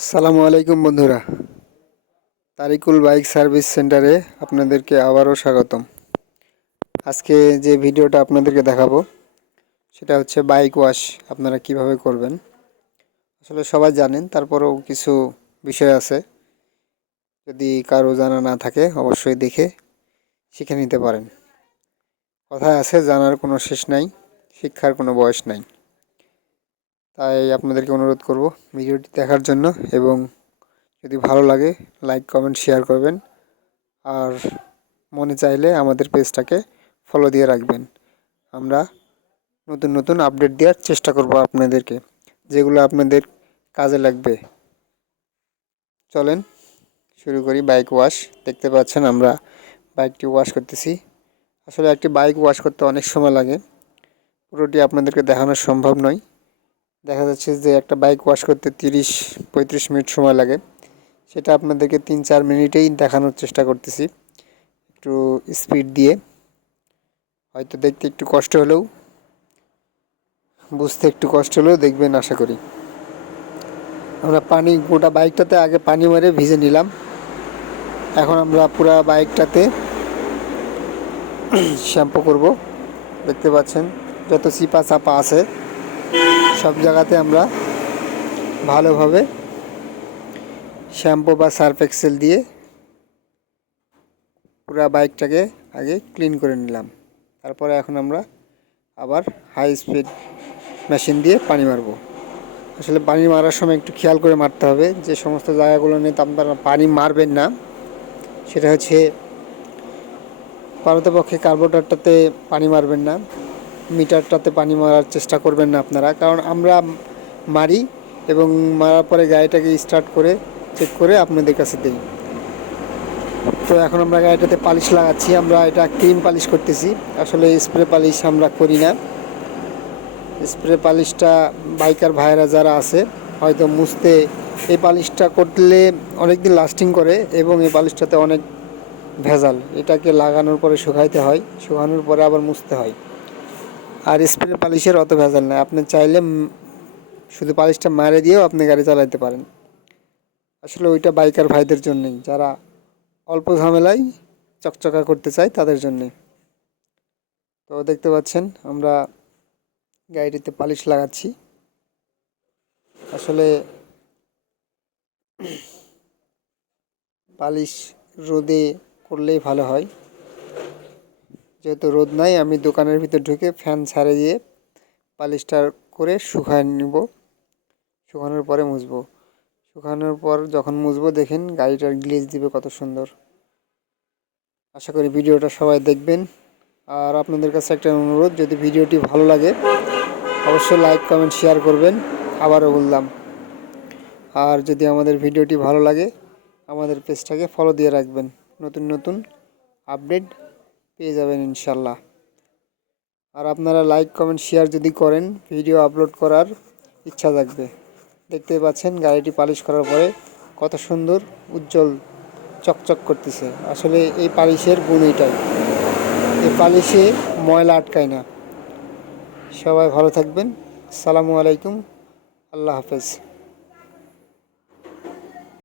আসসালামু আলাইকুম বন্ধুরা। তারিকুল বাইক সার্ভিস সেন্টারে আপনাদেরকে আবারও স্বাগতম। আজকে যে ভিডিওটা আপনাদেরকে দেখাবো সেটা হচ্ছে বাইক ওয়াশ আপনারা কিভাবে করবেন। আসলে সবাই জানেন, তারপরেও কিছু বিষয় আছে, যদি কারো জানা না থাকে অবশ্যই দেখে শিখে নিতে পারেন। কথায় আছে, জানার কোনো শেষ নাই, শিক্ষার কোনো বয়স নাই। তাই আপনাদেরকে অনুরোধ করব ভিডিওটি দেখার জন্য, এবং যদি ভালো লাগে লাইক কমেন্ট শেয়ার করবেন। আর মনে চাইলে আমাদের পেজটাকে ফলো দিয়ে রাখবেন। আমরা নতুন নতুন আপডেট দেওয়ার চেষ্টা করব আপনাদেরকে, যেগুলো আপনাদের কাজে লাগবে। চলেন শুরু করি বাইক ওয়াশ। দেখতে পাচ্ছেন আমরা বাইকটি ওয়াশ করতেছি। আসলে একটি বাইক ওয়াশ করতে অনেক সময় লাগে, পুরোটি আপনাদেরকে দেখানো সম্ভব নয়। দেখা যাচ্ছে যে একটা বাইক ওয়াশ করতে 30-35 মিনিট সময় লাগে, সেটা আপনাদেরকে 3-4 মিনিটেই দেখানোর চেষ্টা করতেছি, একটু স্পিড দিয়ে। হয়তো দেখতে একটু কষ্ট হলেও, বুঝতে একটু কষ্ট হলেও দেখবেন আশা করি। আমরা পানি গোটা বাইকটাতে আগে পানি মেরে ভিজে নিলাম। এখন আমরা পুরো বাইকটাতে শ্যাম্পু করব। দেখতে পাচ্ছেন যত চিপা চাপা আছে সব জায়গাতে আমরা ভালোভাবে শ্যাম্পু বা সার্ফ এক্সেল দিয়ে পুরো বাইকটাকে আগে ক্লিন করে নিলাম। তারপরে এখন আমরা আবার হাই স্পিড মেশিন দিয়ে পানি মারবো। আসলে পানি মারার সময় একটু খেয়াল করে মারতে হবে। যে সমস্ত জায়গাগুলো নিয়ে আপনারা পানি মারবেন না, সেটা হচ্ছে পারতপক্ষে কার্বোরেটরটাতে পানি মারবেন না, মিটারটাতে পানি মারার চেষ্টা করবেন না আপনারা। কারণ আমরা মারি এবং মারার পরে গাড়িটাকে স্টার্ট করে চেক করে আপনাদের কাছে দিই। তো এখন আমরা গাড়িটাতে পালিশ লাগাচ্ছি। আমরা এটা ক্রিম পালিশ করতেছি, আসলে স্প্রে পালিশ আমরা করি না। স্প্রে পালিশটা বাইকার ভাইরা যারা আছে হয়তো মুছতে, এই পালিশটা করলে অনেক দিন লাস্টিং করে এবং এই পালিশটাতে অনেক ভেজাল। এটাকে লাগানোর পরে শুকাইতে হয়, শুকানোর পরে আবার মুছতে হয়। আর স্প্রে পালিশের অত ভেজাল নেই, আপনি চাইলে শুধু পালিশটা মারে দিয়েও আপনি গাড়ি চালাতে পারেন। আসলে ওইটা বাইকার ভাইদের জন্যই, যারা অল্প ঝামেলায় চকচকা করতে চায় তাদের জন্যে। তো দেখতে পাচ্ছেন আমরা গাড়িটিতে পালিশ লাগাচ্ছি। আসলে পালিশ রোদে করলেই ভালো হয়, যেহেতু রোদ নাই আমি দোকানের ভিতর ঢুকে ফ্যান ছাড়ে দিয়ে পালিশটা করে শুকায় নিব। শুকানোর পরে মুছবো। শুকানোর পর যখন মুছবো দেখেন গাড়িটার গ্লেজ দিবে কত সুন্দর। আশা করি ভিডিওটা সবাই দেখবেন। আর আপনাদের কাছে একটা অনুরোধ, যদি ভিডিওটি ভালো লাগে অবশ্যই লাইক কমেন্ট শেয়ার করবেন, আবারও বললাম। আর যদি আমাদের ভিডিওটি ভালো লাগে আমাদের পেজটাকে ফলো দিয়ে রাখবেন, নতুন নতুন আপডেট পেয়ে যাবেন ইনশাল্লাহ। আর আপনারা লাইক কমেন্ট শেয়ার যদি করেন ভিডিও আপলোড করার ইচ্ছা থাকবে। দেখতে পাচ্ছেন গাড়িটি পালিশ করার পরে কত সুন্দর উজ্জ্বল চকচক করতেছে। আসলে এই পালিশের গুণ এটাই, এই পালিশে ময়লা আটকায় না। সবাই ভালো থাকবেন। আসসালামু আলাইকুম, আল্লাহ হাফেজ।